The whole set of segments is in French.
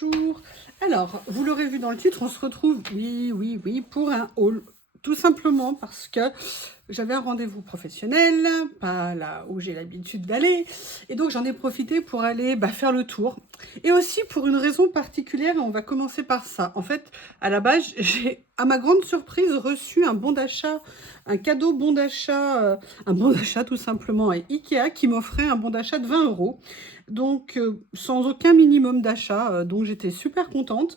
Bonjour. Alors, vous l'aurez vu dans le titre, on se retrouve, oui, pour un haul. Tout simplement parce que j'avais un rendez-vous professionnel, pas là où j'ai l'habitude d'aller. Et donc, j'en ai profité pour aller faire le tour. Et aussi pour une raison particulière, et on va commencer par ça. En fait, à la base, j'ai, à ma grande surprise, reçu un bon d'achat, un cadeau bon d'achat, un bon d'achat tout simplement à Ikea qui m'offrait un bon d'achat de 20 €. Donc, sans aucun minimum d'achat, donc j'étais super contente.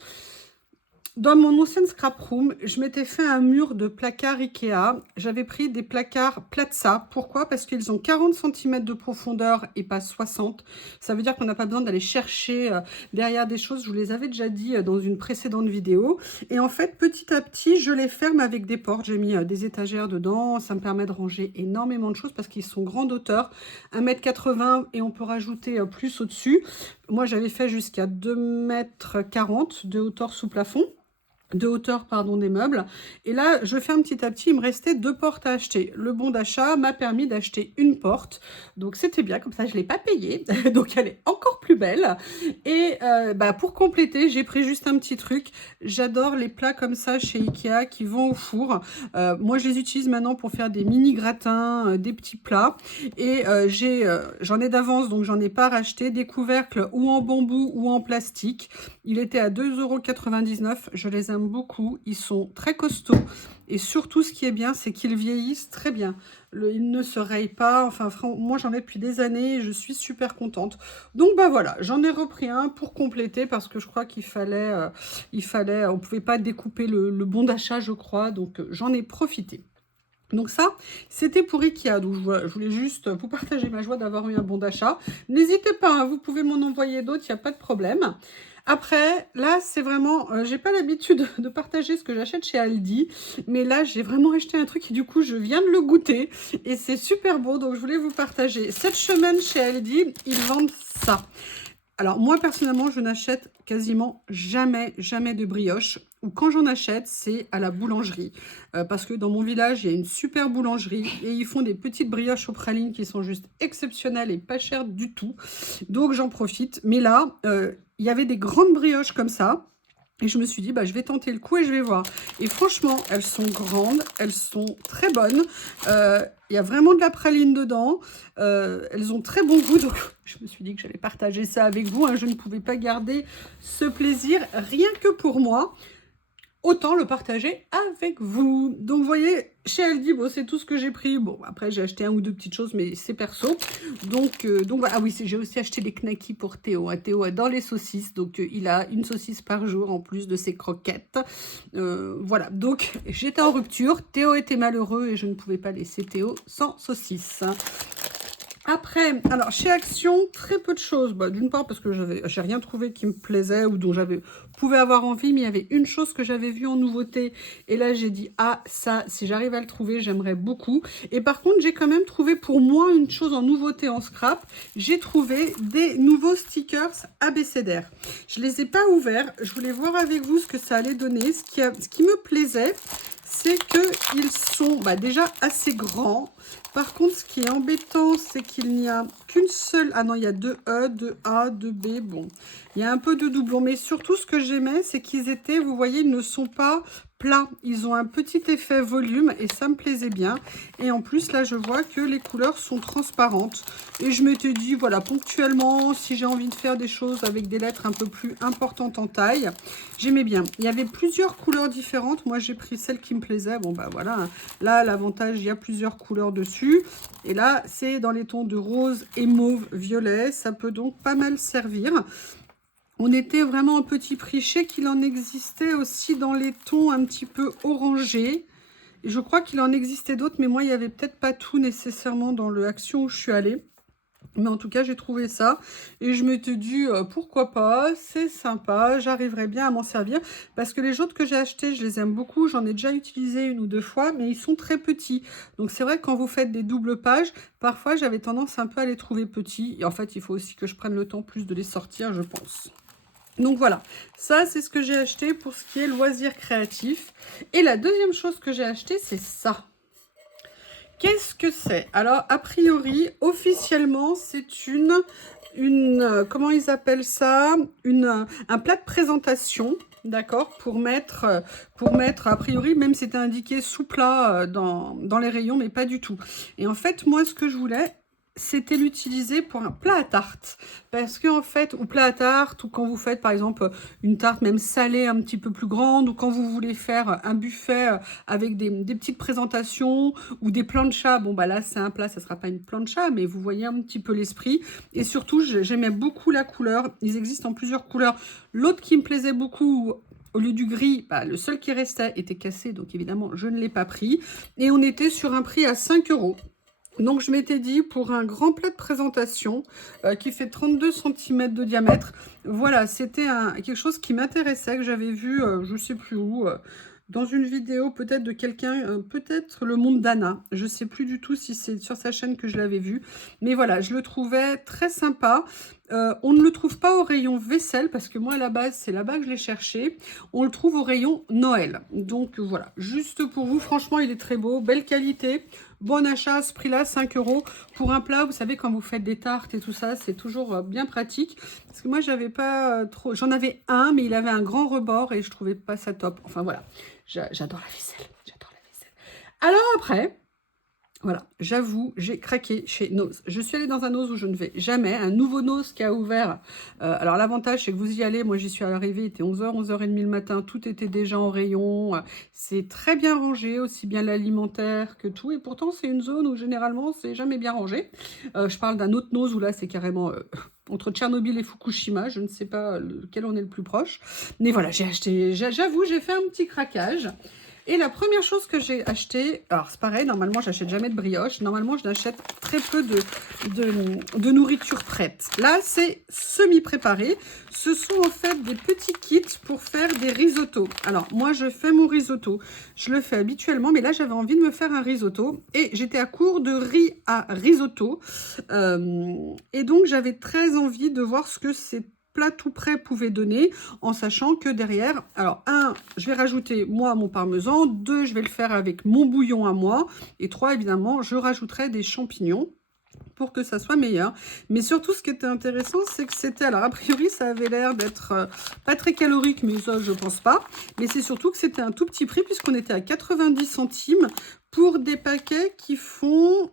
Dans mon ancienne scrap room, je m'étais fait un mur de placards Ikea. J'avais pris des placards Platza. Pourquoi? Parce qu'ils ont 40 cm de profondeur et pas 60. Ça veut dire qu'on n'a pas besoin d'aller chercher derrière des choses. Je vous les avais déjà dit dans une précédente vidéo. Et en fait, petit à petit, je les ferme avec des portes. J'ai mis des étagères dedans. Ça me permet de ranger énormément de choses parce qu'ils sont grande hauteur, 1,80 m et on peut rajouter plus au-dessus. Moi, j'avais fait jusqu'à 2,40 m de hauteur sous plafond. De hauteur, pardon, des meubles. Et là, je ferme petit à petit. Il me restait 2 portes à acheter. Le bon d'achat m'a permis d'acheter une porte. Donc, c'était bien. Comme ça, je ne l'ai pas payée. Donc, elle est encore plus belle. Et pour compléter, j'ai pris juste un petit truc. J'adore les plats comme ça chez Ikea qui vont au four. Moi, je les utilise maintenant pour faire des mini gratins, des petits plats. Et j'en ai d'avance, donc j'en ai pas racheté. Des couvercles ou en bambou ou en plastique. Il était à 2,99 €. Je les aime beaucoup. Ils sont très costauds. Et surtout, ce qui est bien, c'est qu'ils vieillissent très bien. Ils ne se rayent pas. Enfin, moi, j'en ai depuis des années et je suis super contente. Donc, voilà, j'en ai repris un pour compléter parce que je crois qu'il fallait, on pouvait pas découper le bon d'achat, je crois. Donc, j'en ai profité. Donc ça, c'était pour Ikea. Donc je voulais juste vous partager ma joie d'avoir eu un bon d'achat. N'hésitez pas, hein, vous pouvez m'en envoyer d'autres, il n'y a pas de problème. Après, là, c'est vraiment... j'ai pas l'habitude de partager ce que j'achète chez Aldi. Mais là, j'ai vraiment acheté un truc et du coup, je viens de le goûter. Et c'est super beau, donc je voulais vous partager. Cette semaine, chez Aldi, ils vendent ça. Alors moi personnellement, je n'achète quasiment jamais de brioche. Ou quand j'en achète, c'est à la boulangerie. Parce que dans mon village, il y a une super boulangerie. Et ils font des petites brioches aux pralines qui sont juste exceptionnelles et pas chères du tout. Donc j'en profite. Mais là, il y avait des grandes brioches comme ça. Et je me suis dit, je vais tenter le coup et je vais voir. Et franchement, elles sont grandes, elles sont très bonnes. Il y a vraiment de la praline dedans. Elles ont très bon goût. Donc, je me suis dit que j'allais partager ça avec vous. Hein. Je ne pouvais pas garder ce plaisir rien que pour moi. Autant le partager avec vous. Donc, vous voyez, chez Aldi, c'est tout ce que j'ai pris. Bon, après, j'ai acheté un ou deux petites choses, mais c'est perso. Donc voilà. Ah oui, j'ai aussi acheté les knackis pour Théo. Théo adore les saucisses. Donc, il a une saucisse par jour en plus de ses croquettes. Voilà. Donc, j'étais en rupture. Théo était malheureux et je ne pouvais pas laisser Théo sans saucisse. Après, alors chez Action, très peu de choses. D'une part parce que j'ai rien trouvé qui me plaisait ou dont pouvais avoir envie, mais il y avait une chose que j'avais vue en nouveauté. Et là, j'ai dit, ah, ça, si j'arrive à le trouver, j'aimerais beaucoup. Et par contre, j'ai quand même trouvé pour moi une chose en nouveauté en scrap. J'ai trouvé des nouveaux stickers abécédaires. Je les ai pas ouverts. Je voulais voir avec vous ce que ça allait donner. Ce qui me plaisait, c'est qu'ils sont déjà assez grands. Par contre, ce qui est embêtant, c'est qu'il n'y a qu'une seule... Ah non, il y a deux E, deux A, deux B. Bon, il y a un peu de doublon. Mais surtout, ce que j'aimais, c'est qu'ils étaient... Vous voyez, ils ne sont pas plats. Ils ont un petit effet volume et ça me plaisait bien. Et en plus, là, je vois que les couleurs sont transparentes. Et je m'étais dit, voilà, ponctuellement, si j'ai envie de faire des choses avec des lettres un peu plus importantes en taille, j'aimais bien. Il y avait plusieurs couleurs différentes. Moi, j'ai pris celle qui me plaisait. Bon, voilà. Là, l'avantage, il y a plusieurs couleurs dessus. Et là, c'est dans les tons de rose et mauve violet. Ça peut donc pas mal servir. On était vraiment un petit prix. Je sais qu'il en existait aussi dans les tons un petit peu orangés. Et je crois qu'il en existait d'autres, mais moi, il n'y avait peut-être pas tout nécessairement dans le Action où je suis allée. Mais en tout cas, j'ai trouvé ça et je m'étais dit, pourquoi pas, c'est sympa, j'arriverai bien à m'en servir. Parce que les autres que j'ai achetés, je les aime beaucoup. J'en ai déjà utilisé une ou deux fois, mais ils sont très petits. Donc, c'est vrai que quand vous faites des doubles pages, parfois, j'avais tendance un peu à les trouver petits. Et en fait, il faut aussi que je prenne le temps plus de les sortir, je pense. Donc voilà, ça c'est ce que j'ai acheté pour ce qui est loisirs créatifs. Et la deuxième chose que j'ai acheté, c'est ça. Qu'est-ce que c'est? Alors, a priori, officiellement, c'est une comment ils appellent ça? Un plat de présentation, d'accord, pour mettre, a priori, même c'était indiqué sous plat dans les rayons, mais pas du tout. Et en fait, moi, ce que je voulais, c'était l'utiliser pour un plat à tarte. Parce que en fait, ou plat à tarte, ou quand vous faites par exemple une tarte même salée un petit peu plus grande, ou quand vous voulez faire un buffet avec des petites présentations, ou des planchas, bon bah là c'est un plat, ça sera pas une plancha, mais vous voyez un petit peu l'esprit. Et surtout, j'aimais beaucoup la couleur, ils existent en plusieurs couleurs. L'autre qui me plaisait beaucoup, au lieu du gris, bah, le seul qui restait était cassé, donc évidemment je ne l'ai pas pris. Et on était sur un prix à 5 €. Donc je m'étais dit, pour un grand plat de présentation qui fait 32 cm de diamètre, voilà, c'était quelque chose qui m'intéressait, que j'avais vu, je ne sais plus où, dans une vidéo peut-être de quelqu'un, peut-être Le Monde d'Anna. Je ne sais plus du tout si c'est sur sa chaîne que je l'avais vu. Mais voilà, je le trouvais très sympa. On ne le trouve pas au rayon vaisselle, parce que moi à la base, c'est là-bas que je l'ai cherché. On le trouve au rayon Noël. Donc voilà, juste pour vous, franchement, il est très beau, belle qualité. Bon achat à ce prix-là, 5 € pour un plat. Vous savez, quand vous faites des tartes et tout ça, c'est toujours bien pratique. Parce que moi, j'avais pas trop... J'en avais un, mais il avait un grand rebord et je trouvais pas ça top. Enfin, voilà. J'adore la vaisselle. J'adore la vaisselle. Alors après... Voilà, j'avoue, j'ai craqué chez Nose. Je suis allée dans un Nose où je ne vais jamais, un nouveau Nose qui a ouvert. Alors l'avantage, c'est que vous y allez, moi j'y suis arrivée, il était 11h, 11h30 le matin, tout était déjà en rayon. C'est très bien rangé, aussi bien l'alimentaire que tout. Et pourtant, c'est une zone où généralement, c'est jamais bien rangé. Je parle d'un autre Nose où là, c'est carrément... entre Tchernobyl et Fukushima, je ne sais pas lequel on est le plus proche. Mais voilà, j'ai acheté, j'avoue, j'ai fait un petit craquage. Et la première chose que j'ai acheté, alors c'est pareil, normalement j'achète jamais de brioche, normalement je n'achète très peu de nourriture prête. Là c'est semi-préparé, ce sont en fait des petits kits pour faire des risottos. Alors moi je fais mon risotto, je le fais habituellement, mais là j'avais envie de me faire un risotto et j'étais à court de riz à risotto. Et donc j'avais très envie de voir ce que c'est plat tout prêt pouvait donner, en sachant que derrière, alors 1, je vais rajouter moi mon parmesan, 2, je vais le faire avec mon bouillon à moi, et 3, évidemment, je rajouterai des champignons pour que ça soit meilleur. Mais surtout, ce qui était intéressant, c'est que c'était, alors a priori, ça avait l'air d'être pas très calorique, mais ça, je pense pas. Mais c'est surtout que c'était un tout petit prix, puisqu'on était à 90 centimes pour des paquets qui font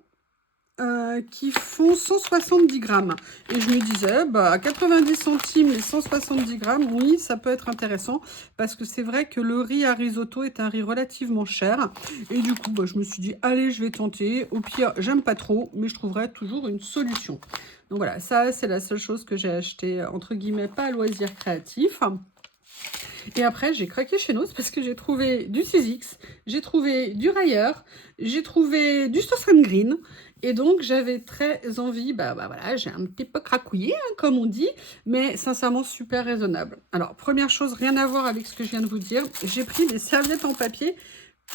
170 grammes. Et je me disais, bah, 90 centimes et 170 grammes, oui, ça peut être intéressant, parce que c'est vrai que le riz à risotto est un riz relativement cher. Et du coup, bah, je me suis dit, allez, je vais tenter. Au pire, j'aime pas trop, mais je trouverai toujours une solution. Donc voilà, ça, c'est la seule chose que j'ai acheté, entre guillemets, pas à loisir créatif. Et après, j'ai craqué chez Nose parce que j'ai trouvé du 6X, j'ai trouvé du Rayer, j'ai trouvé du Sauce Green. Et donc, j'avais très envie, bah voilà, j'ai un petit peu cracouillé, hein, comme on dit, mais sincèrement, super raisonnable. Alors, première chose, rien à voir avec ce que je viens de vous dire, j'ai pris des serviettes en papier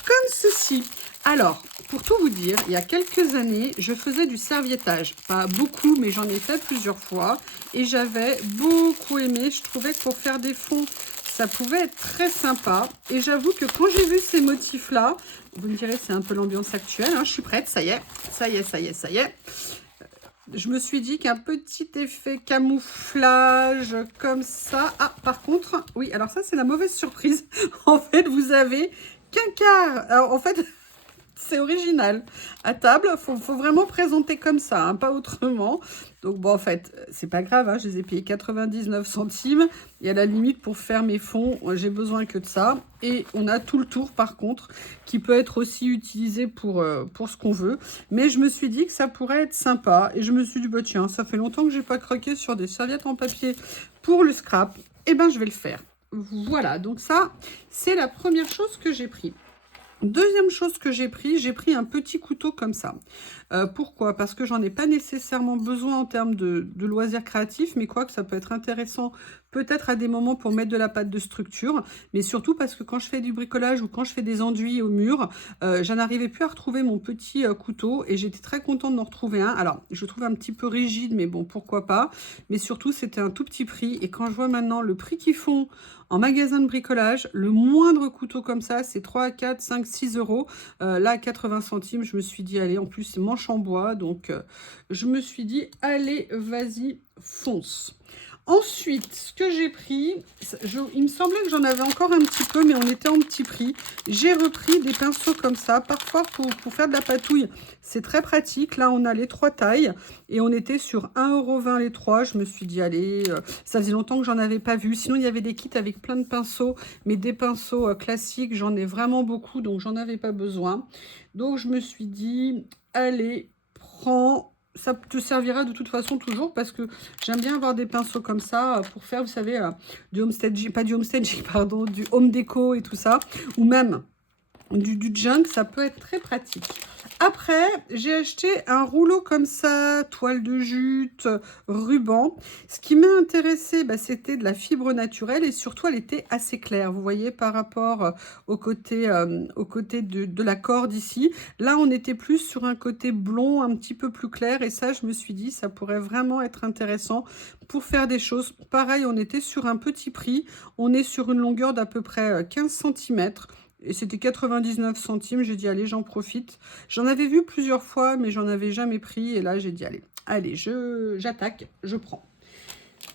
comme ceci. Alors, pour tout vous dire, il y a quelques années, je faisais du serviettage. Pas beaucoup, mais j'en ai fait plusieurs fois. Et j'avais beaucoup aimé. Je trouvais que pour faire des fonds, ça pouvait être très sympa. Et j'avoue que quand j'ai vu ces motifs-là, vous me direz, c'est un peu l'ambiance actuelle. Hein, je suis prête, ça y est, ça y est, ça y est, ça y est. Je me suis dit qu'un petit effet camouflage comme ça... Ah, par contre, oui, alors ça, c'est la mauvaise surprise. En fait, vous avez qu'un quart. Alors, en fait... C'est original. À table, faut vraiment présenter comme ça, hein, pas autrement. Donc bon, en fait, c'est pas grave, hein, je les ai payés 99 centimes. Et à la limite, pour faire mes fonds, j'ai besoin que de ça. Et on a tout le tour, par contre, qui peut être aussi utilisé pour ce qu'on veut. Mais je me suis dit que ça pourrait être sympa. Et je me suis dit, bah tiens, ça fait longtemps que j'ai pas croqué sur des serviettes en papier pour le scrap. Eh ben, je vais le faire. Voilà, donc ça, c'est la première chose que j'ai pris. Deuxième chose que j'ai pris un petit couteau comme ça. Pourquoi? Parce que j'en ai pas nécessairement besoin en termes de loisirs créatifs, mais quoi que ça peut être intéressant peut-être à des moments pour mettre de la pâte de structure, mais surtout parce que quand je fais du bricolage ou quand je fais des enduits au mur, je n'arrivais plus à retrouver mon petit couteau et j'étais très contente d'en retrouver un. Alors, je le trouve un petit peu rigide, mais bon, pourquoi pas. Mais surtout, c'était un tout petit prix. Et quand je vois maintenant le prix qu'ils font en magasin de bricolage, le moindre couteau comme ça, c'est 3, 4, 5, 6 euros. Là, 80 centimes, je me suis dit, allez, en plus, c'est manche en bois. Donc, je me suis dit, allez, vas-y, fonce. Ensuite, ce que j'ai pris, il me semblait que j'en avais encore un petit peu, mais on était en petit prix. J'ai repris des pinceaux comme ça. Parfois, pour faire de la patouille, c'est très pratique. Là, on a les 3 tailles et on était sur 1,20 € les 3. Je me suis dit, allez, ça faisait longtemps que j'en avais pas vu. Sinon, il y avait des kits avec plein de pinceaux, mais des pinceaux classiques, j'en ai vraiment beaucoup, donc j'en avais pas besoin. Donc, je me suis dit, allez, prends... Ça te servira de toute façon toujours parce que j'aime bien avoir des pinceaux comme ça pour faire, vous savez, du homestaging, pas du homestaging, pardon, du home déco et tout ça, ou même du junk, ça peut être très pratique. Après, j'ai acheté un rouleau comme ça, toile de jute, ruban. Ce qui m'a intéressé, c'était de la fibre naturelle et surtout, elle était assez claire. Vous voyez, par rapport au côté de la corde ici. Là, on était plus sur un côté blond, un petit peu plus clair. Et ça, je me suis dit, ça pourrait vraiment être intéressant pour faire des choses. Pareil, on était sur un petit prix. On est sur une longueur d'à peu près 15 cm. Et c'était 99 centimes, j'ai dit allez, j'en profite. J'en avais vu plusieurs fois, mais j'en avais jamais pris. Et là, j'ai dit allez, j'attaque, je prends.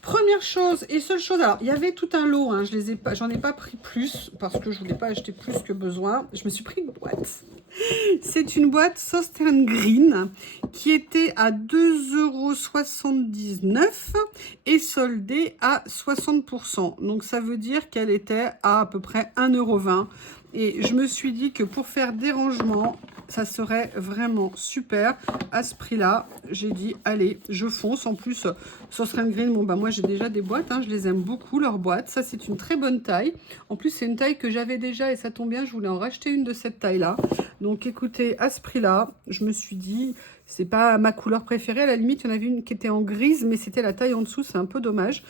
Première chose et seule chose, alors il y avait tout un lot, hein, j'en ai pas pris plus parce que je voulais pas acheter plus que besoin. Je me suis pris une boîte. C'est une boîte Southern Green qui était à 2,79 € et soldée à 60%. Donc ça veut dire qu'elle était à peu près 1,20 €. Et je me suis dit que pour faire des rangements, ça serait vraiment super. À ce prix-là, j'ai dit, allez, je fonce. En plus, Southern Green, bon, moi, j'ai déjà des boîtes. Hein, je les aime beaucoup, leurs boîtes. Ça, c'est une très bonne taille. En plus, c'est une taille que j'avais déjà et ça tombe bien, je voulais en racheter une de cette taille-là. Donc, écoutez, à ce prix-là, je me suis dit, c'est pas ma couleur préférée. À la limite, il y en avait une qui était en grise, mais c'était la taille en dessous. C'est un peu dommage.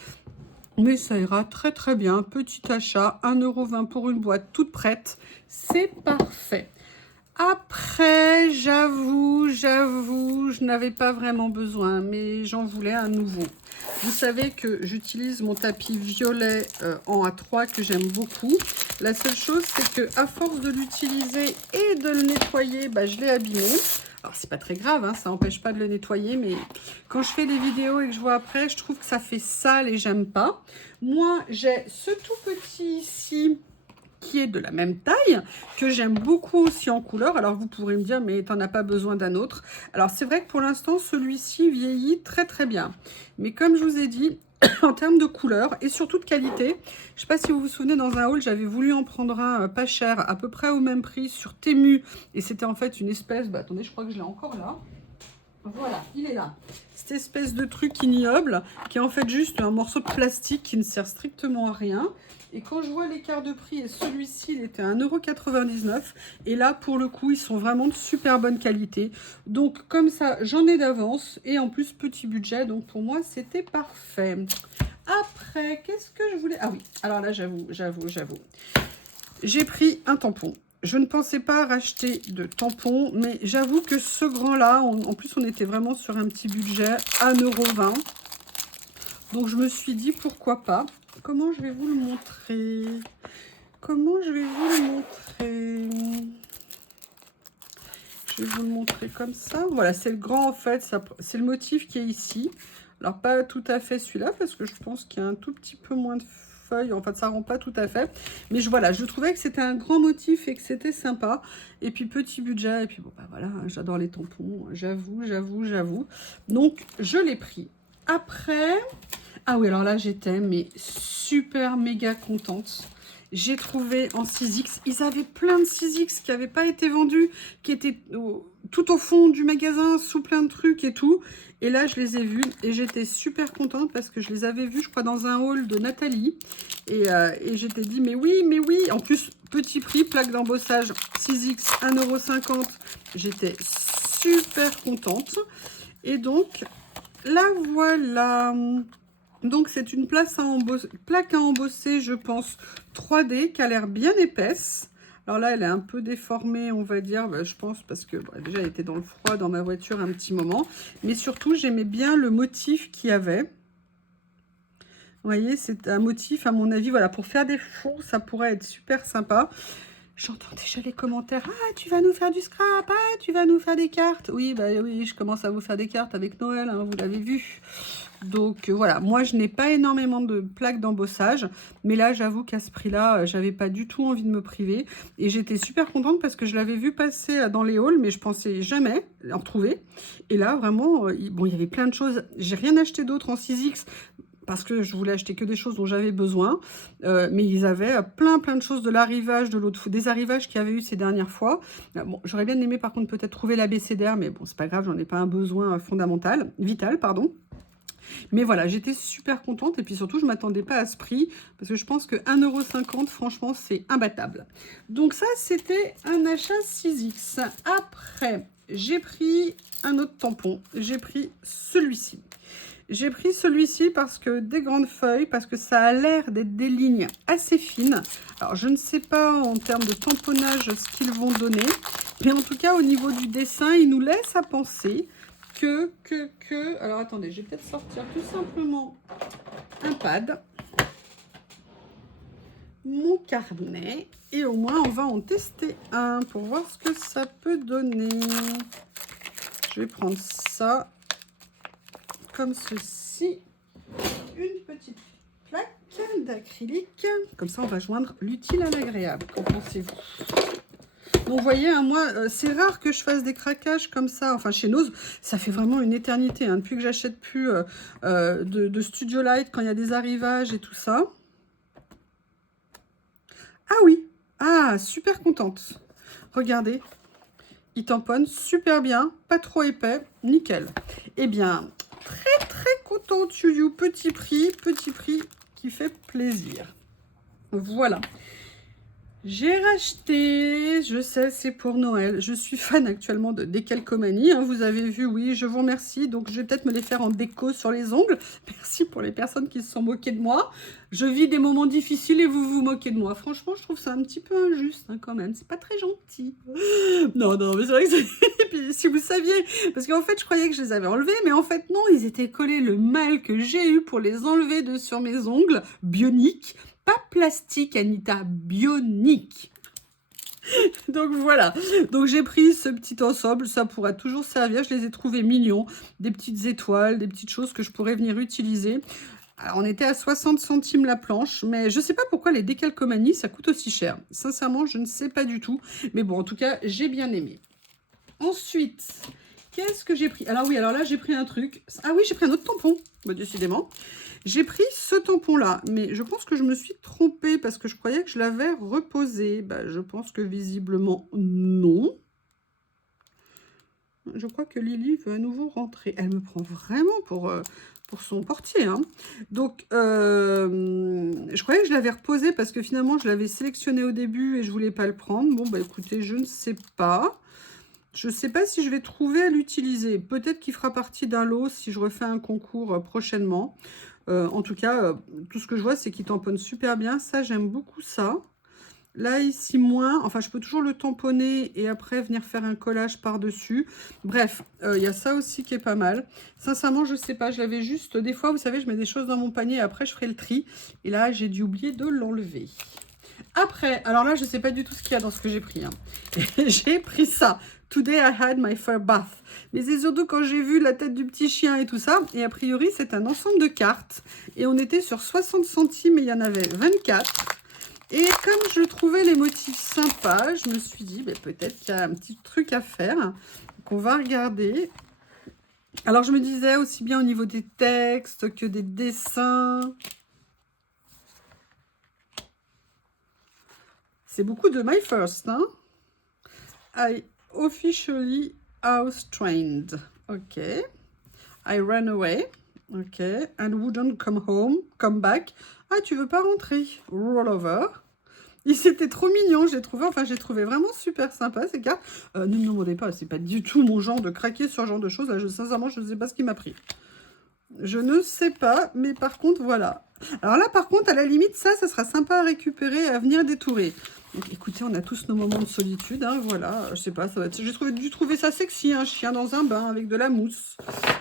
Mais ça ira très très bien. Petit achat, 1,20 € pour une boîte toute prête. C'est parfait. Après, j'avoue, je n'avais pas vraiment besoin, mais j'en voulais un nouveau. Vous savez que j'utilise mon tapis violet en A3 que j'aime beaucoup. La seule chose, c'est que à force de l'utiliser et de le nettoyer, je l'ai abîmé. Alors, c'est pas très grave, hein, ça n'empêche pas de le nettoyer, mais quand je fais des vidéos et que je vois après, je trouve que ça fait sale et j'aime pas. Moi, j'ai ce tout petit ici, qui est de la même taille, que j'aime beaucoup aussi en couleur. Alors, vous pourrez me dire, mais tu n'en as pas besoin d'un autre. Alors, c'est vrai que pour l'instant, celui-ci vieillit très, très bien. Mais comme je vous ai dit, en termes de couleur et surtout de qualité, je ne sais pas si vous vous souvenez, dans un haul, j'avais voulu en prendre un pas cher, à peu près au même prix, sur Temu. Et c'était en fait une espèce... attendez, je crois que je l'ai encore là. Voilà, il est là. Cette espèce de truc ignoble, qui est en fait juste un morceau de plastique qui ne sert strictement à rien. Et quand je vois l'écart de prix, et celui-ci, il était à 1,99 €. Et là, pour le coup, ils sont vraiment de super bonne qualité. Donc, comme ça, j'en ai d'avance. Et en plus, petit budget. Donc, pour moi, c'était parfait. Après, qu'est-ce que je voulais... Ah oui, alors là, j'avoue. J'ai pris un tampon. Je ne pensais pas racheter de tampons, mais j'avoue que ce grand-là, en plus, on était vraiment sur un petit budget, 1,20 €. Donc, je me suis dit, pourquoi pas. Comment je vais vous le montrer? Je vais vous le montrer comme ça. Voilà, c'est le grand, en fait. C'est le motif qui est ici. Alors, pas tout à fait celui-là, parce que je pense qu'il y a un tout petit peu moins de feuilles. En fait, ça rend pas tout à fait. Mais voilà, je trouvais que c'était un grand motif et que c'était sympa. Et puis, petit budget. Et puis, bon, voilà, j'adore les tampons. J'avoue. Donc, je l'ai pris. Après... Ah oui, alors là, j'étais mais super méga contente. J'ai trouvé en 6X, ils avaient plein de 6X qui n'avaient pas été vendus, qui étaient tout au fond du magasin, sous plein de trucs et tout. Et là, je les ai vus et j'étais super contente parce que je les avais vus, je crois, dans un haul de Nathalie. Et j'étais dit, mais oui. En plus, petit prix, plaque d'embossage 6X, 1,50 €. J'étais super contente. Et donc, là, voilà... Donc, c'est une plaque à embosser, je pense, 3D, qui a l'air bien épaisse. Alors là, elle est un peu déformée, on va dire, bah, je pense, parce que déjà, elle était dans le froid dans ma voiture un petit moment. Mais surtout, j'aimais bien le motif qu'il y avait. Vous voyez, c'est un motif, à mon avis, voilà, pour faire des fonds, ça pourrait être super sympa. J'entends déjà les commentaires. Ah, tu vas nous faire du scrap. Ah, tu vas nous faire des cartes. Oui, bah oui, je commence à vous faire des cartes avec Noël, hein, vous l'avez vu. Donc voilà, moi je n'ai pas énormément de plaques d'embossage, mais là j'avoue qu'à ce prix-là, j'avais pas du tout envie de me priver. Et j'étais super contente parce que je l'avais vu passer dans les hauls, mais je pensais jamais en retrouver. Et là vraiment, bon, il y avait plein de choses. J'ai rien acheté d'autre en 6X. Parce que je voulais acheter que des choses dont j'avais besoin. Mais ils avaient plein de choses de l'arrivage, de l'autre, des arrivages qu'il y avait eu ces dernières fois. Bon, j'aurais bien aimé par contre peut-être trouver l'abécédaire, mais bon, c'est pas grave, j'en ai pas un besoin fondamental, vital, pardon. Mais voilà, j'étais super contente et puis surtout, je ne m'attendais pas à ce prix parce que je pense que 1,50 €, franchement, c'est imbattable. Donc ça, c'était un achat 6X. Après, j'ai pris un autre tampon. J'ai pris celui-ci. J'ai pris celui-ci parce que des grandes feuilles, parce que ça a l'air d'être des lignes assez fines. Alors, je ne sais pas en termes de tamponnage ce qu'ils vont donner, mais en tout cas, au niveau du dessin, ils nous laissent à penser alors, attendez, je vais peut-être sortir tout simplement un pad, mon carnet, et au moins, on va en tester un pour voir ce que ça peut donner. Je vais prendre ça comme ceci, une petite plaque d'acrylique. Comme ça, on va joindre l'utile à l'agréable. Qu'en pensez-vous? Donc, vous voyez, hein, moi, c'est rare que je fasse des craquages comme ça. Enfin, chez Nose, ça fait vraiment une éternité. Hein, depuis que j'achète plus de Studio Light, quand il y a des arrivages et tout ça. Ah oui, ah, super contente. Regardez, il tamponne super bien, pas trop épais, nickel. Eh bien, très contente, Youyou. Petit prix qui fait plaisir. Voilà. J'ai racheté, je sais, c'est pour Noël. Je suis fan actuellement de décalcomanie. Hein, vous avez vu, oui, je vous remercie. Donc, je vais peut-être me les faire en déco sur les ongles. Merci pour les personnes qui se sont moquées de moi. Je vis des moments difficiles et vous vous moquez de moi. Franchement, je trouve ça un petit peu injuste hein, quand même. C'est pas très gentil. Non, mais c'est vrai que c'est... Et puis, si vous saviez, parce qu'en fait, je croyais que je les avais enlevés, mais en fait, non, ils étaient collés. Le mal que j'ai eu pour les enlever de sur mes ongles bioniques. Pas plastique, Anita, bionique. Donc voilà, donc j'ai pris ce petit ensemble, ça pourra toujours servir, je les ai trouvés mignons, des petites étoiles, des petites choses que je pourrais venir utiliser. Alors, on était à 60 centimes la planche, mais je ne sais pas pourquoi les décalcomanies, ça coûte aussi cher. Sincèrement, je ne sais pas du tout, mais bon, en tout cas, j'ai bien aimé. Ensuite, qu'est-ce que j'ai pris? Alors oui, alors là, j'ai pris un truc. Ah oui, j'ai pris un autre tampon, bah, décidément. J'ai pris ce tampon-là, mais je pense que je me suis trompée parce que je croyais que je l'avais reposé. Bah, je pense que visiblement, non. Je crois que Lily veut à nouveau rentrer. Elle me prend vraiment pour son portier. Hein. Donc, je croyais que je l'avais reposé parce que finalement, je l'avais sélectionné au début et je ne voulais pas le prendre. Bon, bah écoutez, je ne sais pas. Je ne sais pas si je vais trouver à l'utiliser. Peut-être qu'il fera partie d'un lot si je refais un concours prochainement. En tout cas, tout ce que je vois, c'est qu'il tamponne super bien. Ça, j'aime beaucoup ça. Là, ici, moins. Enfin, je peux toujours le tamponner et après venir faire un collage par-dessus. Bref, il y a ça aussi qui est pas mal. Sincèrement, je ne sais pas. Je l'avais juste... Des fois, vous savez, je mets des choses dans mon panier et après, je ferai le tri. Et là, j'ai dû oublier de l'enlever. Après, alors là, je ne sais pas du tout ce qu'il y a dans ce que j'ai pris. Hein. J'ai pris ça. Today I had my fur bath. Mais c'est surtout quand j'ai vu la tête du petit chien et tout ça. Et a priori, c'est un ensemble de cartes. Et on était sur 60 centimes et il y en avait 24. Et comme je trouvais les motifs sympas, je me suis dit, ben, peut-être qu'il y a un petit truc à faire. Qu'on va regarder. Alors, je me disais aussi bien au niveau des textes que des dessins. C'est beaucoup de my first, hein? I officially house trained. Ok. I ran away. Ok. And wouldn't come back. Ah, tu veux pas rentrer? Roll over. C'était trop mignon, j'ai trouvé. Enfin, j'ai trouvé vraiment super sympa ces cartes. Ne me demandez pas, c'est pas du tout mon genre de craquer sur ce genre de choses. Là, sincèrement, je ne sais pas ce qui m'a pris. Je ne sais pas, mais par contre, voilà. Alors là, par contre, à la limite, ça sera sympa à récupérer et à venir détourer. Donc, écoutez, on a tous nos moments de solitude, hein, voilà. Je sais pas, ça va être... J'ai dû trouver ça sexy, un chien dans un bain avec de la mousse.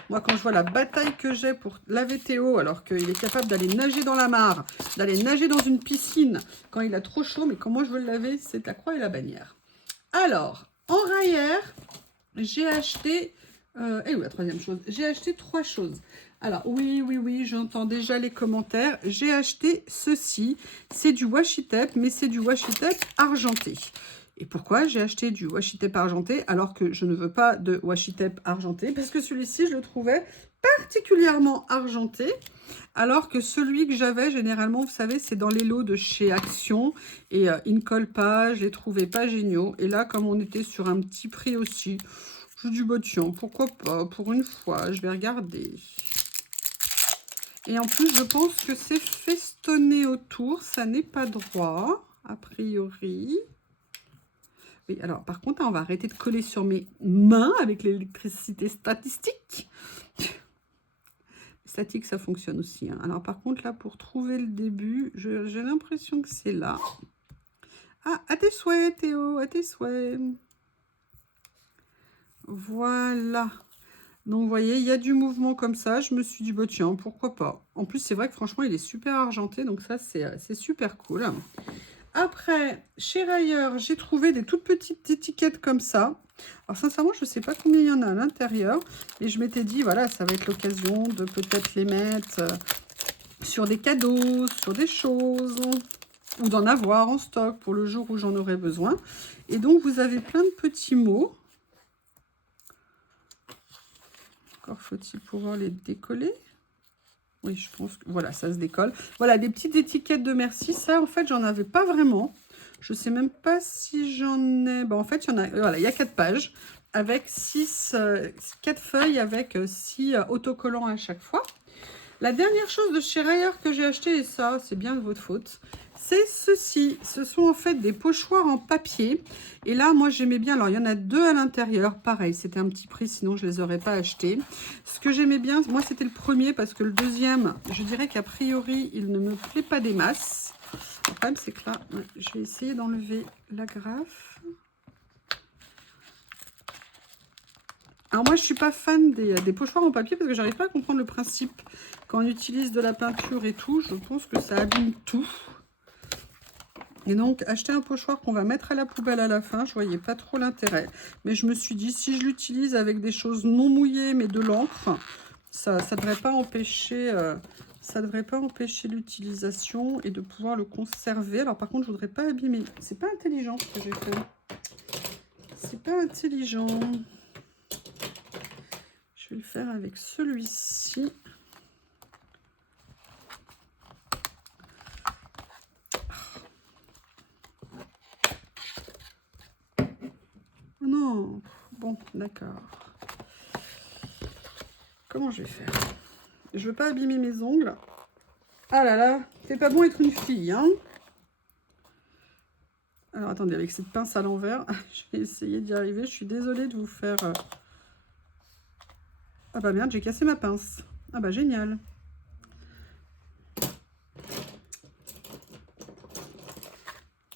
Moi, quand je vois la bataille que j'ai pour laver Théo, alors qu'il est capable d'aller nager dans la mare, d'aller nager dans une piscine quand il a trop chaud, mais quand moi je veux le laver, c'est la croix et la bannière. Alors, en raillère, j'ai acheté... et où la troisième chose? J'ai acheté 3 choses. Alors, oui, j'entends déjà les commentaires. J'ai acheté ceci. C'est du washi tape, mais c'est du washi tape argenté. Et pourquoi j'ai acheté du washi tape argenté alors que je ne veux pas de washi tape argenté? Parce que celui-ci, je le trouvais particulièrement argenté. Alors que celui que j'avais, généralement, vous savez, c'est dans les lots de chez Action. Et il ne colle pas, je les trouvais pas géniaux. Et là, comme on était sur un petit prix aussi, je dis, bah tiens, pourquoi pas, pour une fois, je vais regarder. Et en plus, je pense que c'est festonné autour, ça n'est pas droit, a priori. Oui, alors par contre, on va arrêter de coller sur mes mains avec l'électricité statique. Statique, ça fonctionne aussi, hein. Alors par contre, là, pour trouver le début, j'ai l'impression que c'est là. Ah, à tes souhaits, Théo, à tes souhaits. Voilà. Donc, vous voyez, il y a du mouvement comme ça. Je me suis dit, bah tiens, pourquoi pas. En plus, c'est vrai que franchement, il est super argenté. Donc, ça, c'est super cool. Après, chez Rayer, j'ai trouvé des toutes petites étiquettes comme ça. Alors, sincèrement, je ne sais pas combien il y en a à l'intérieur. Et je m'étais dit, voilà, ça va être l'occasion de peut-être les mettre sur des cadeaux, sur des choses. Ou d'en avoir en stock pour le jour où j'en aurai besoin. Et donc, vous avez plein de petits mots. Encore faut-il pouvoir les décoller. Oui, je pense que voilà, ça se décolle. Voilà, des petites étiquettes de merci. Ça, en fait, j'en avais pas vraiment. Je sais même pas si j'en ai. Bon, en fait, il y en a. Voilà, il y a 4 pages avec 4 feuilles avec 6 autocollants à chaque fois. La dernière chose de chez Rayer que j'ai acheté, et ça, c'est bien de votre faute, c'est ceci. Ce sont en fait des pochoirs en papier. Et là, moi, j'aimais bien. Alors, il y en a 2 à l'intérieur. Pareil, c'était un petit prix, sinon je ne les aurais pas achetés. Ce que j'aimais bien, moi, c'était le premier parce que le deuxième, je dirais qu'a priori, il ne me plaît pas des masses. Le problème, c'est que là, je vais essayer d'enlever l'agrafe. Alors moi, je suis pas fan des pochoirs en papier parce que j'arrive pas à comprendre le principe. Quand on utilise de la peinture et tout, je pense que ça abîme tout. Et donc, acheter un pochoir qu'on va mettre à la poubelle à la fin, je voyais pas trop l'intérêt. Mais je me suis dit, si je l'utilise avec des choses non mouillées, mais de l'encre, ça ne devrait pas empêcher... l'utilisation et de pouvoir le conserver. Alors par contre, je voudrais pas abîmer. C'est pas intelligent ce que j'ai fait. C'est pas intelligent. Je vais le faire avec celui-ci. Oh non. Bon, d'accord. Comment je vais faire? Je veux pas abîmer mes ongles. Ah là là, c'est pas bon être une fille, hein. Alors attendez, avec cette pince à l'envers, je vais essayer d'y arriver. Je suis désolée de vous faire... Ah bah merde, j'ai cassé ma pince. Ah bah génial.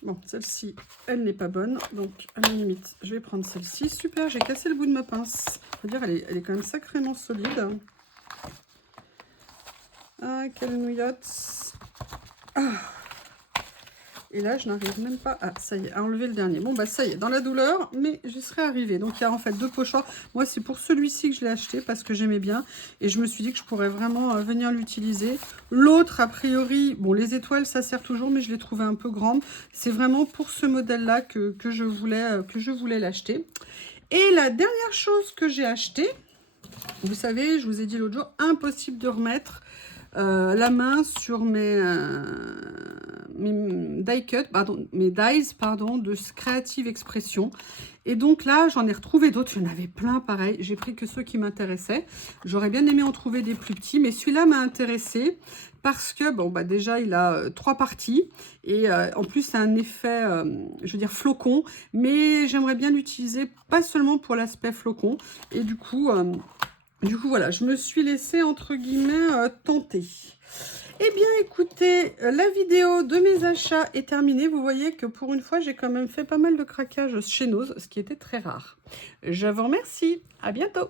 Bon, celle-ci, elle n'est pas bonne. Donc, à la limite, je vais prendre celle-ci. Super, j'ai cassé le bout de ma pince. Faut dire, elle est quand même sacrément solide. Ah, quelle nouillotte. Ah. Et là, je n'arrive même pas à, ça y est, à enlever le dernier. Bon, bah ça y est, dans la douleur, mais j'y serais arrivée. Donc, il y a en fait 2 pochoirs. Moi, c'est pour celui-ci que je l'ai acheté parce que j'aimais bien. Et je me suis dit que je pourrais vraiment venir l'utiliser. L'autre, a priori, bon, les étoiles, ça sert toujours, mais je l'ai trouvé un peu grande. C'est vraiment pour ce modèle-là que je voulais l'acheter. Et la dernière chose que j'ai achetée, vous savez, je vous ai dit l'autre jour, impossible de remettre la main sur mes die cut, pardon, mes dies, pardon, de Creative Expression. Et donc là, j'en ai retrouvé d'autres. Il y en avait plein, pareil. J'ai pris que ceux qui m'intéressaient. J'aurais bien aimé en trouver des plus petits, mais celui-là m'a intéressé parce que, bon, bah déjà, il a 3 parties. Et en plus, c'est un effet, je veux dire, flocon. Mais j'aimerais bien l'utiliser, pas seulement pour l'aspect flocon. Et du coup... Du coup, voilà, je me suis laissée, entre guillemets, tenter. Eh bien, écoutez, la vidéo de mes achats est terminée. Vous voyez que pour une fois, j'ai quand même fait pas mal de craquages chez Nose, ce qui était très rare. Je vous remercie. À bientôt.